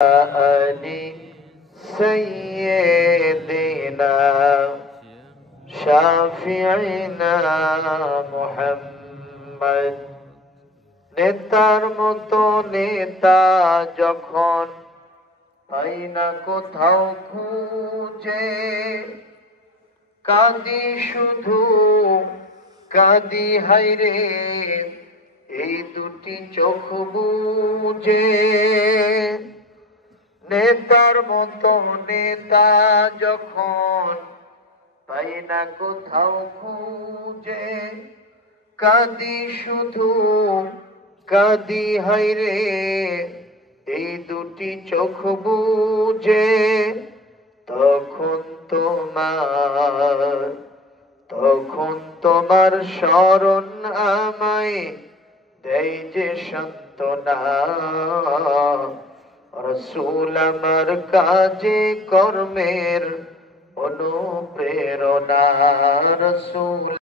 آل سيدنا شافعنا মুহাম্মদ। নেতার মতো নেতা যখন পাই না কোথাও খুঁজে, কাঁদি শুধু কাঁদি হায়রে এই দুটি চোখ বুজে। নেতার মতো নেতা যখন পাই না কোথাও খুঁজে, কাঁদি শুধু কাঁদি হায়রে এই দুটি চোখ বুজে। তখন তোমার স্মরণ আমায় দেয় যে সান্ত্বনা। রাসূল আমার কাজে কর্মের অনুপ্রেরণা। রাসূল